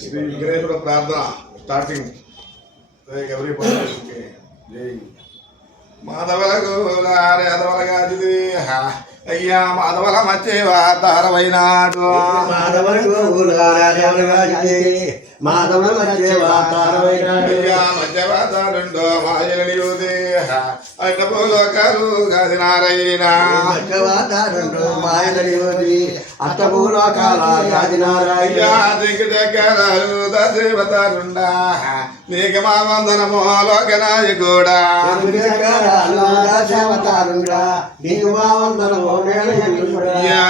శ్రీ విఘ్నేశ్వర ప్రార్థన స్టార్టింగ్ గౌరీ మాధవలకు అదవలగాది అయ్యా మాధవల మచ్చేవా తారవైనాడు మాధవల మచ్చేవా తారవైనాడు అయ్యా మధ్యవాతారుండో మాయనియోదే అడ్డ భూలోకాలు గది నారాయణ మధ్యవాతారుండో మాయనియోది అష్ట భూలోకాల గది నారాయణ దిక్కు దగ్గరాలు దేవతారుండా నీకు మా వందనమో లోకనాయకుడా దేవతారుండా నీకు మా వందనమో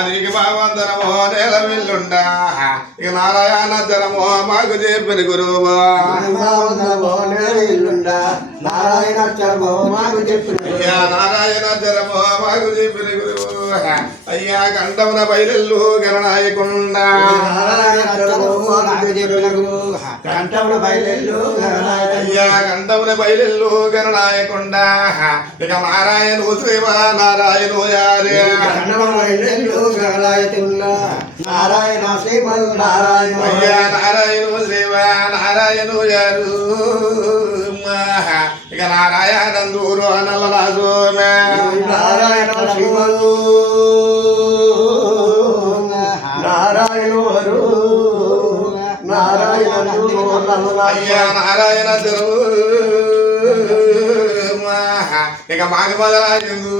నీకు మా వందనమో నేల వెళ్ళుండా ఇక నారాయణ జనమో మాకు చెప్పిన గురువు నారాయణ చరమో మాకు చెప్పిన నారాయణ జనమో మాకు చెప్పిన గురువు అయ్యా కంఠమున బయలు గణనాయకుండా కంఠమున బయలు అయ్యా కంఠమున బయలు గణనాయకుండా ఇక నారాయణ శ్రీవా నారాయణ యారే నారాయణ శ్రీమన్ నారాయణ అయ్యా నారాయణ శ్రీవా నారాయణ యారు ఇక నారాయణ దూరు అనలరాజు నారాయణ శ్రీమన్ నారాయణ నారాయణ అయ్యా నారాయణ ఇక మాకు మొదలైంది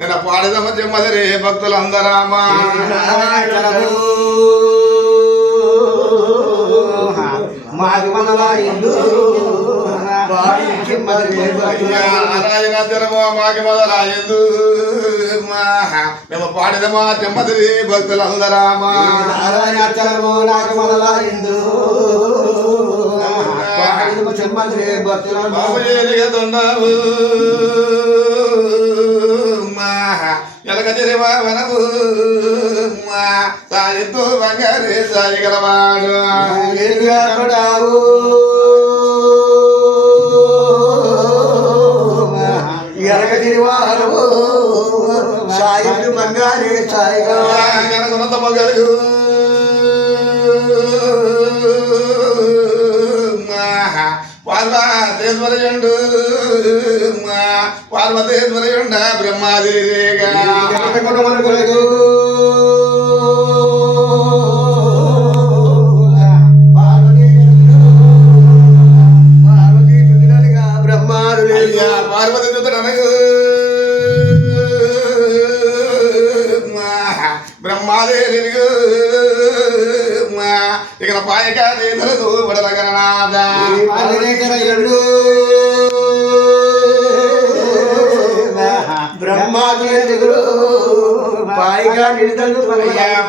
నేను పాడదమ్మ చెమ్మదరే భక్తులందరామా మాకు మొదలైంది నారాయణ జనమో మాకు మొదలైంది మేము పాడిదమా చెమ్మదరి భక్తులందరామా నారాయణ చరమో నాకు మొదలైంది చెమ్మదరి భక్తులు బాబు ఎలుగతున్నావు ఎలక తిరివా వనవు సాయితో బంగారే సాయి గలవాడు ఎలక తిరివారు సాయి బంగారే సాయి గనగునంత మొగలు పార్వతేశ్వరయుండు పార్వతేశ్వరయుండ బ్రహ్మాదిరేగా బ్రహ్మాదులేగా పార్వతి చుట్టనకు బ్రహ్మాదే ఇక్కడ పాయక నేతలతో బడల గణనాథ బ్రహ్మాదులు పాయిగా నిలుదలు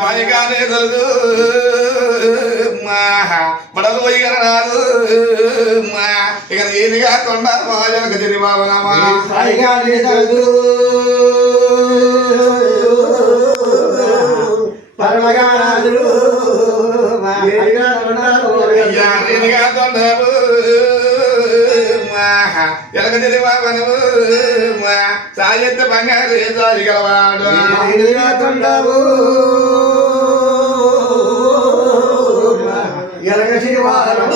పాయక నేతలు బడలు పోయి గణనాథు ఇక ఏది కాకుండా మాయనకు తిరిబాబనామా పాయిగా నిలుదలు పరమగానాదులు ఎలక తిరిబాబను సాయత్త బంగారు సాయి గలవాడు ఎలక శ్రీవారం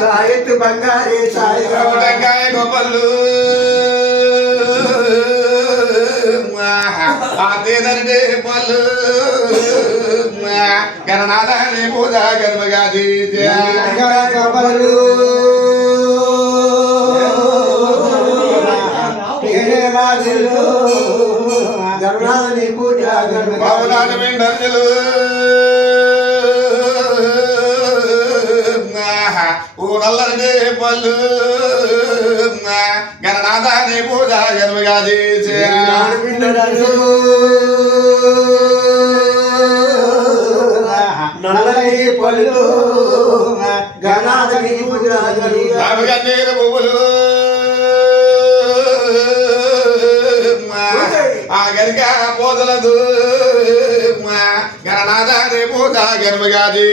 సాయత్తు బంగారే సాయి టెంకాయ గొప్పలు ఆదేదంటే పళ్ళు గణనాథాన్ని పూజ గర్భగాది కబలు గరుడాని పూజ బాబునాథ మెండర్జులు ఊరల్లంటే పళ్ళు గణనాథాన్ని పూజ గర్భగాది నల్లని పళ్ళు గణాధని పూజ గన్నీరు పువ్వులు ఆ గరిక పోదలదు గణనాథాన్ని పూజ గర్భగాది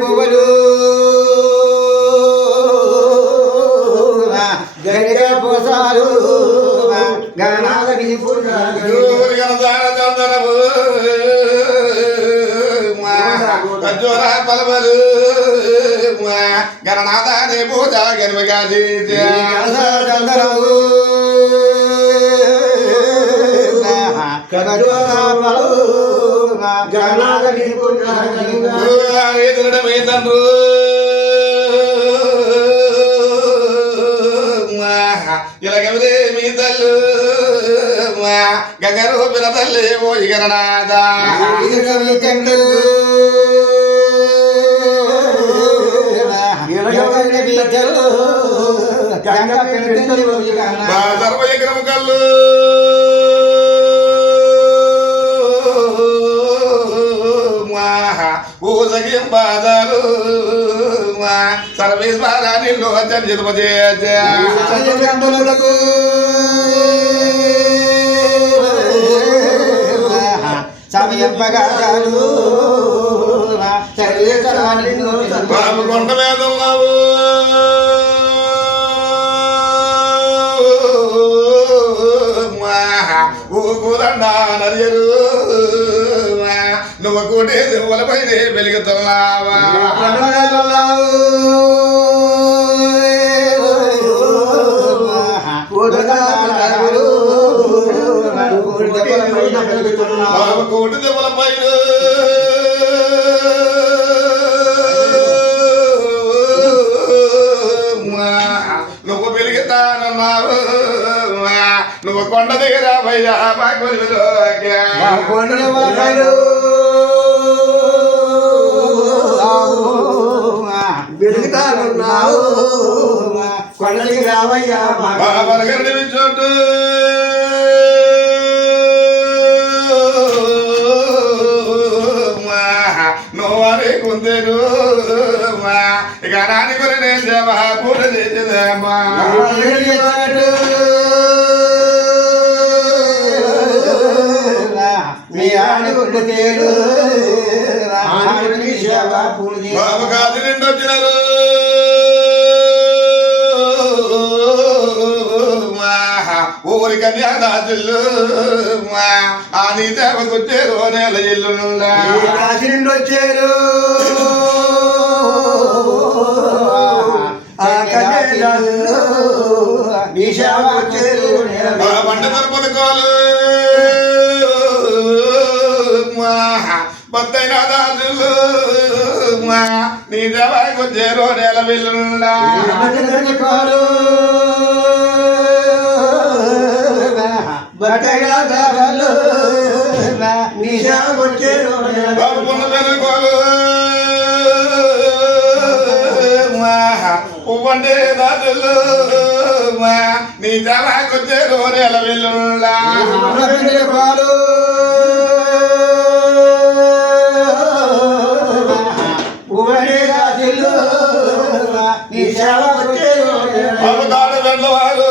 పువ్వులు గరిక పోసాలు గణనాథని పూజ గణదాన చందనము ఖర్జూర పలవలు గణనాథాన్ని పూజ గణమగాది మీ తండ్రు ఇలాగెవరే మీ తల్లు గంగరు పిన తల్లి ఓ గణనాథ సర్వయగ్రము కల్లు ఊసగిం బాధలు సర్వేశ్వరాన్ని లోచన జన్మజేయకు సమయం పగాలు బాబు కొండ మీద ఉన్నావు ఊకుదండ నరియరు నువ్వు కూటే దేవులపైనే వెలుగుతున్నావా బాబు కోటి దేవులపైన నువ్వు వెలుగుతానన్నావు నువ్వు కొండ దగ్గర భయ్యా వెలుగుతానున్నావు కొండకి రావయ్యా చోటు నువ్వని కుందేరు ఇక రాని కూడా నేను సేవ పూట చేసేదేమా మీ ఆడుకుంటూ తేడు బాబు కాదు నిండు వచ్చినారు ఊరి కన్యాదాసులు ఆ నీ సేవకొచ్చారు నెల ఇల్లు కాశీ నుండి వచ్చారు మీ సేవ వచ్చారు పంట పథకాలు బత్తైన దాసులు నీ సేవకొచ్చారు నెల ఇల్లు బట్టలు నీ సేవ వచ్చారు పువ్వంటే దాదులు నీ సేవకొచ్చారు నెల ఇల్లు నీ సేవ వచ్చారు అవతాడు వెళ్ళవారు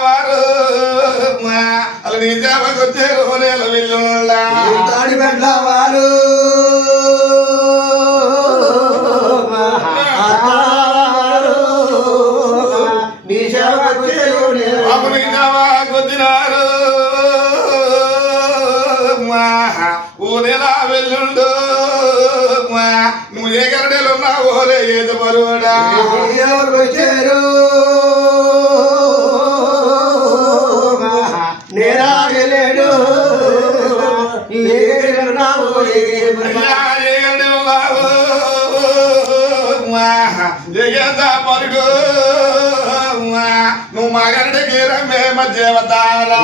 వారు అలా నీ సేవకొచ్చారు నెల ఇల్లు తాడి పెట్ట వారు నీ సేవ వచ్చారు అప్పుడు నీ సేవకొచ్చినారు ఓ నెల వెళ్ళుండు నువ్వు ఏ గరడేలు ఉన్నావో ఏది బరువుడా వచ్చారు నేరాగలేడు పరుడు నువ్వు మా గరడికి రమ్మే మధ్యవతారా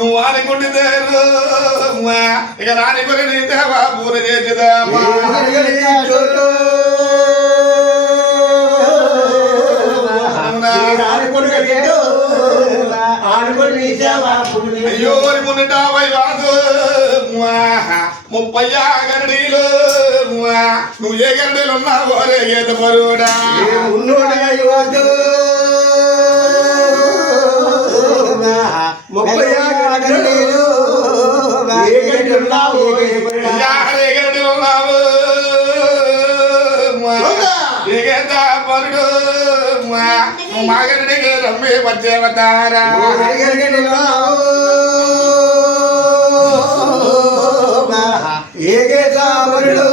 నువ్వు అనుకుంటుందేరు ఇక రాని కొని నీ దేవా పూర చేసేదామా అయ్యో మున్నట వైవాదు 30 గరడీలు నువ్వు ఏ గరడీలు ఉన్నావో ఏది పరుడా మాగడికి రమ్మి వచ్చేవతారా ఏకే సాబరుడు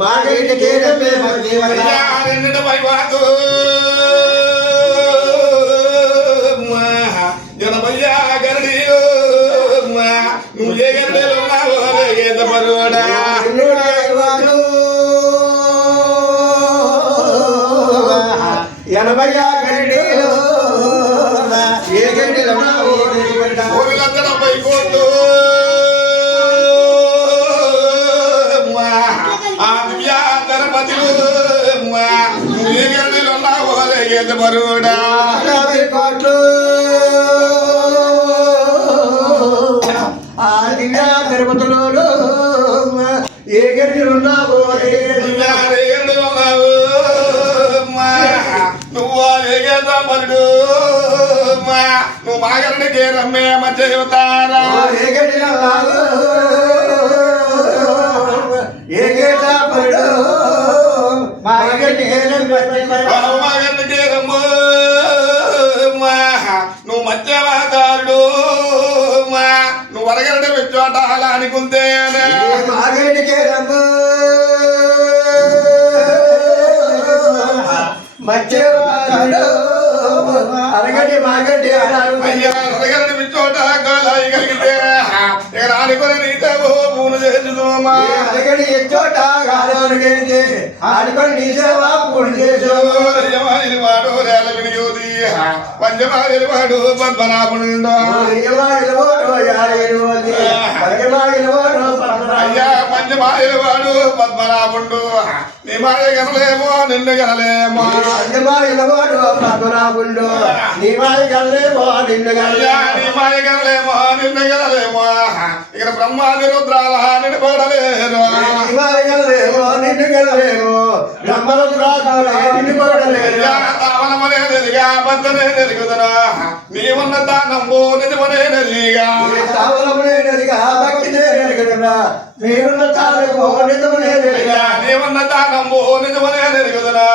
మాగడికి రమ్మే వచ్చేవతారా రెండు వైవాదు జనమయ్యా గరడీలు నువ్వు ఏ గరడీలు ఉన్నావో ఏద పరుడా ఎనభయ్యా గంటలు ఏ గంటలు ఊరిలందరపై కోట్లు ఆ దివ్యాధరపతిలు నువ్వు ఏ గరడీలు ఉన్నావో ఏద పరుడా కోట్లు ఆ దివ్యా తిరుపతిలో ఏ గంటలు ఉన్నావో నువ్వు ఏగేదమ్మడు నువ్వు మాగడికి రమ్మే మధ్యవతారా ఏ గంటలు ఏ గేటప్పుడు మాగడికి రమ్ము నువ్వు మధ్యవతారుడు నువ్వు వరగడి పెట్టోట అలా అనుకుంటే మాగడికి రమ్ము మధ్యవాడు అరగడి మాగడి అయ్యా వరగడి పెట్టోట గాలి కలిగితే ఇక రానుకొని నీతో పూను చేద్దుమా అరగడి ఎచ్చోట గాలి ఆడుకొని నీ సేవ పూర్తి చేసావు వాడు రేల వినియోది పంచమాగిలి వాడు పద్మనాభుడు అయ్యా పంచమాగిలి వాడు పద్మనాభుడు నీ మాయ గనలేమో నిన్ను గనలేమో పద్మనాభుడు నీ మాయ గనలేమో నిన్ను అయ్యా నీ మాయ గనలేమో నిన్ను గనలేమో ఇక్కడ బ్రహ్మాది రుద్రాల నిలబడలేరు నిన్ను గెలలేమో బ్రహ్మరుద్రాలు నిన్ను కొడలేరు తావనమనేదిగా బద్దనే నెరుగుదరా నీవున్న దానంబో నిజమనే నెరిగా తావలమునేదిగా భక్తినే నెరుగుదరా మీరున్న తాలెమో నిజమునే నెరిగా నీవున్న దానంబో నిజమనే నెరుగుదరా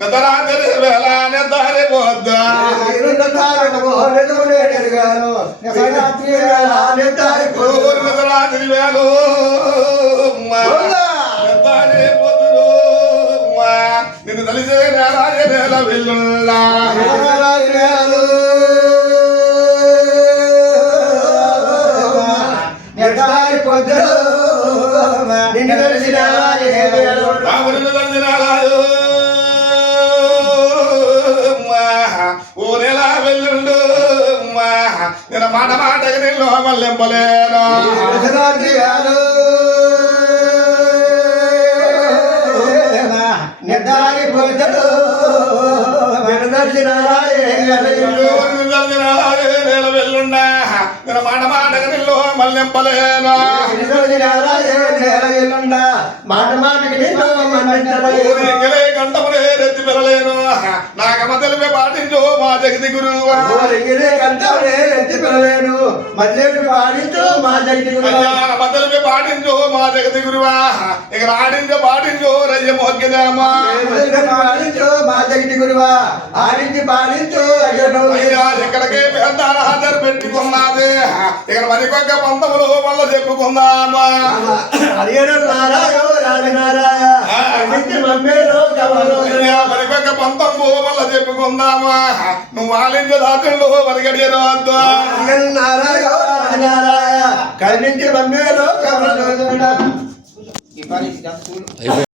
గతరాత్రి వేళ నెద్దారి పోద్దా మీరున్న తాలెమో నిజమునే నెరిగాను రాత్రి వేళ నెద్దారి గతరాత్రి వేళ నెద్దారి పోతుడు నిన్ను తెలిసే నేరాయ నేల వెళ్ళుల్లా నిన్ను తెలిసిన రాముడిని తెలిసినారాయో ఓ నెల వెళ్ళుండు నేను మాట మాటకి నిన్ను మల్లెంపలేను నిర్ధారి పొందడు నేను వెళ్ళుండా నేను మాట మాటకి నిన్ను మల్లెంపలేను మాట మాటకి కంటమునే రెత్తి పెరలేను నాకమ్మ తెలిపే పాటించు మా జగతి గురువు పిల్లలేను మధ్యలో పాడించు మా జగతి తెలిపే పాటించు మా జగతి గురువా ఇక ఆడించు పాటించు రయ్య మోగ్యదామా పాడించు మా జగతి గురువా ఆడించి పాడించు అయ్యా ఇక్కడికి పెద్ద హాజరు పెట్టుకున్నది ఇక్కడ మరికొక్క పంతములు మళ్ళీ చెప్పుకుందామా మరికొక్క పంతము మళ్ళీ చెప్పుకుందామా నువ్వు ఆలించు దాటులు మరిగడి వద్దా కళ్ళించి మమ్మేలో